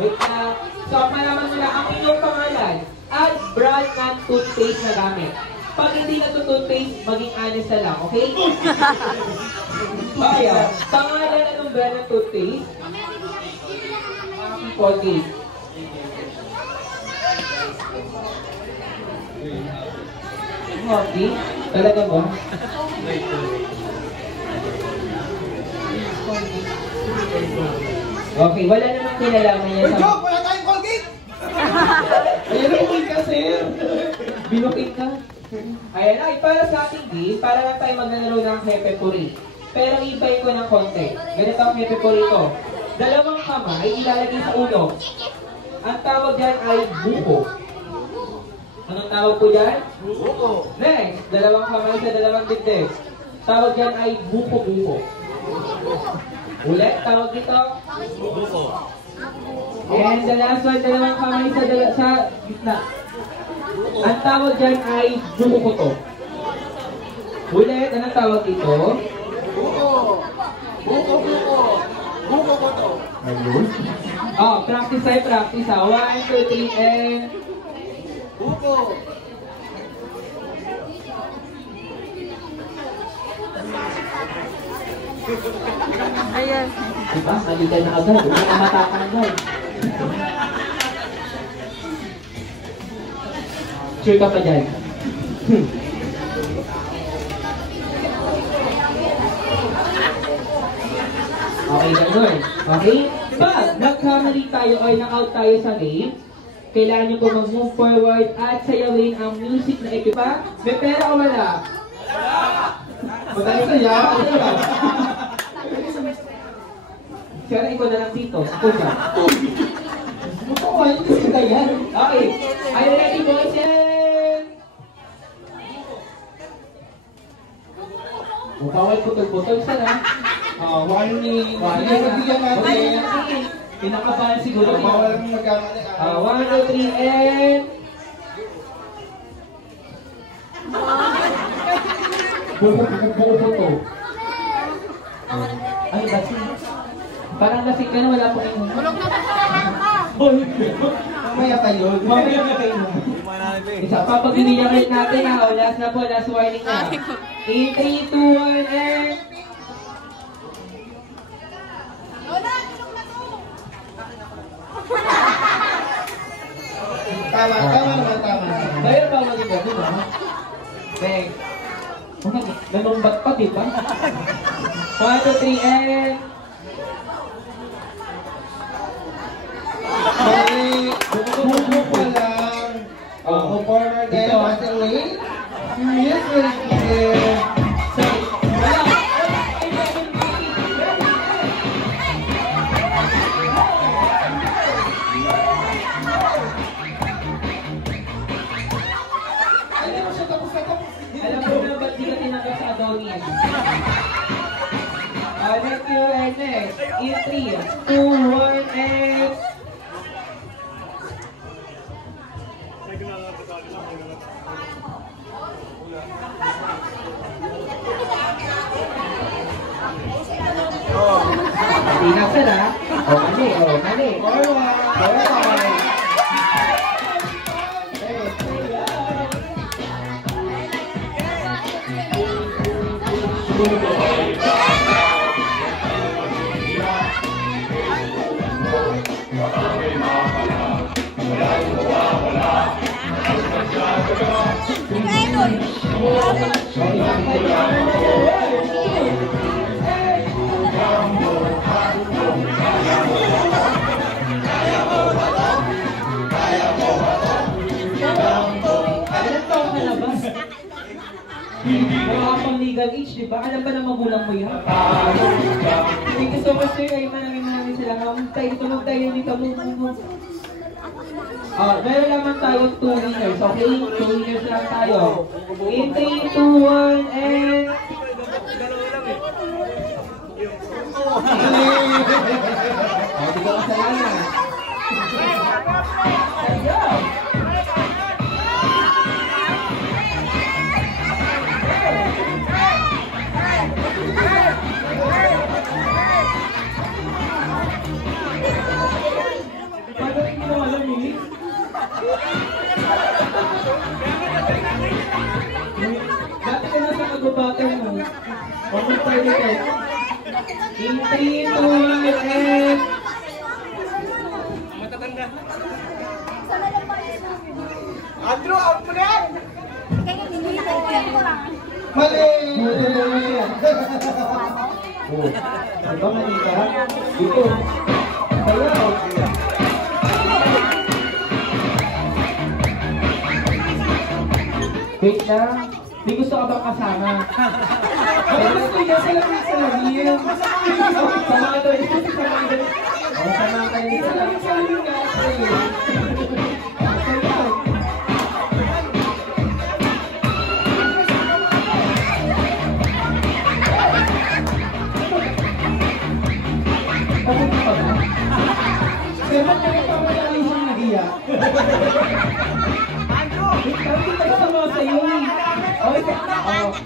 Wait na. So, malaman mo na ang inyong pangalan at brand ng toothpaste na gamit. Pag hindi na ito toothpaste, maging honest na lang, okay? Okay, pangalan na ng brand ng toothpaste? Colgate. Colgate? Talaga ba? Okay, wala namang kinalaman niya sa... Joke! Wala tayong Colgate! Ayan, okay ka, sir. Binukit ka. Ayan, ay, para sa ating game, para lang tayo maglalaro ng Hepe Puri. Pero i-buy ko ng konti. Ganito ang Hepe Puri ko. Dalawang kamay ilalagay sa ulo. Ang tawag dyan ay buko. Anong tawag po dyan? Buko. Next, dalawang kamay sa dalawang dibdib. Tawag dyan ay buko-buko. Ulit, tawag dito? Buko. And the last one, dalawang kamay sa gitna. Ang tawag dyan ay buko-buko. Ulit, anong tawag dito? Buko. Buko-buko. Buko-buko. Ayun. Oh, practice tayo, practice ha. 1, 2, 3, and... Buko. Ayan. Diba? Kalitan na agad. Huwag na matakan agad. Sure ka pa dyan? Okay, ganun. Okay? Pag nagkamali tayo o na-out tayo sa game, kailangan nyo po mag-move forward at sayawin ang music na ito pa. May pera o wala? Magaling saya? Siyara, ikaw na lang dito. Ako siya. Mukha yun kasi ganyan. Okay. Are you ready, boys? Bawal putol-putol siya na. Warning. Warning. Bigyan natin. Pinakabahan siguro. Bawal ang magkamali. 1, 2, 3, and... Buko-buko-buko. Ay, lasing. Parang lasing ka na, wala po kayo. Tulog na ba? Mamaya tayo. Mamaya na kayo. Isa pa, pag biniyakit natin ha. Last na po, last warning na. In 3, 2, 1, and... Tama naman, tama. Bayan pa mo din ba? Diba? Bang. Nanumbat pa, diba? 1, 2, 3, and... Mali. Buko pa lang. Move forward Dito. and pass away. Yes, very good. Alam mo na ba't di ka tinanggap sa Adonis? Next you and next. In 3, 2, 1, and... Inaksan ha? O, mali. O, mali. Forward. Wala pang legal age, di ba? Alam ba ng magulang mo yan? Thank you so much, sir. Ay, maraming salamat. Tunog tayo dito. Meron naman tayo 2 winners, okay? 2 winners lang tayo. In 3, 2, 1, and... Hindi ka kasalanan. Dati ka na sa magbabata mo. Huwag tayo dito. In 3, 2, 1, and... Andrew, out mo na yan! Mali! Mali! Oh, ano mali ka? Dito. Kaya, wait lang. Di gusto ka bang kasama? Bakit gusto niya sa lamig sa lamig? Sama ka doon. Sama ka doon. Sa lamig sa lamig nga. Pero ba't nagpapadali siyang nahiya? Hindi ka kasama sa'yo eh.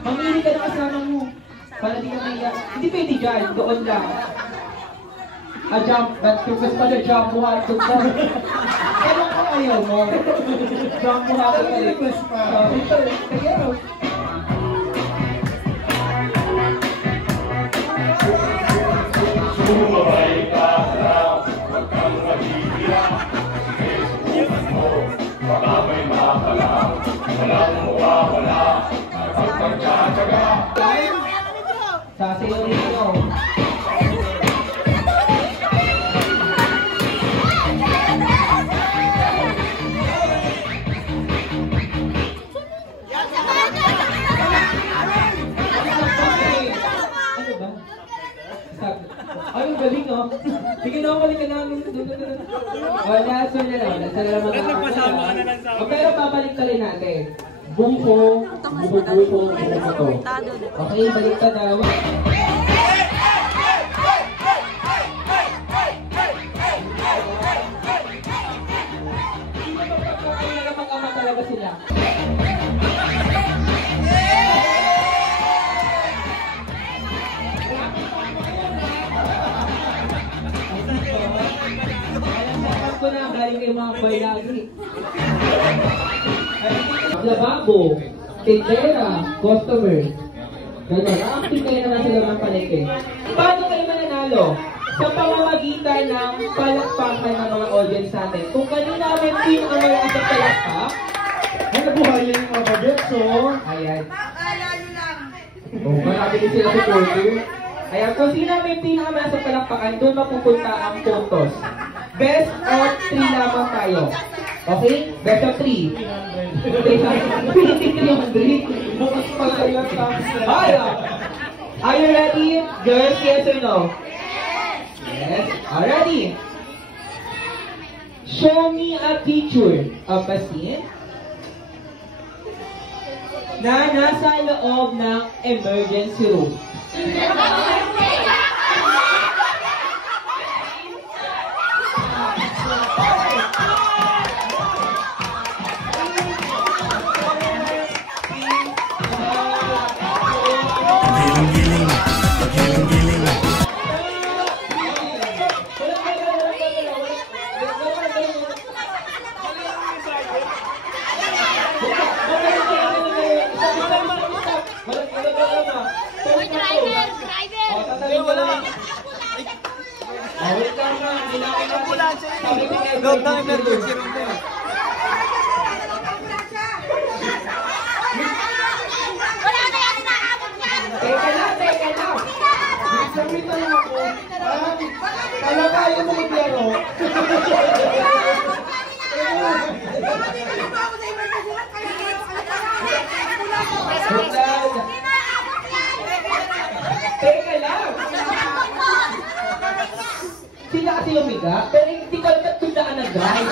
Mamili ka na kasama mo. Para di ka nahiya. Hindi pwede dyan. Doon lang. Jump. Nag-focus pa na jump. Buhat. Kailan ka ayaw mo? Jump. Buhat. Request pa. Ito. Kaya. Sumabay ka lang, huwag kang mag-iiyak. Isubukan mo, baka may makalang. Walang mawawala, kapag pagtsatsaga. Sasayaw rin nyo. Ano ba? Ay, ang galing oh. Sige na, balikan namin. O, last one na lang. Last na lang mga pero babalik ka rin natin. Buko, buko. Okay, balik ka daw. Mag-ama talaga sila. Alam ko na, galing kayo mga boy lagi. Lababo, tindera, customer. Ganun, active kayo naman sila ng palengke. Paano kayo mananalo? Sa pamamagitan ng palakpakan ng mga audience natin. Kung kanina may team ang wala sa palakpak, Ay, nabuhayan yung mga bagets, oh. ayan. Oh, marami din sila supporter. Ayan, kung sino may pinakamalaki sa palakpakan, doon mapupunta ang puntos. Best of 3 lamang tayo. Okay? Best of 3. 300. Bukas pa kayo sa... Are you ready? Girls, yes or no? Yes. Already. Show me a picture of a scene na nasa loob ng emergency room. Loob ng emergency room din. Teka lang. Sabitan lang ako. Kala kaya mo maglaro. Teka lang. Sila kasi umiga, pero hindi ko tundaan na guys.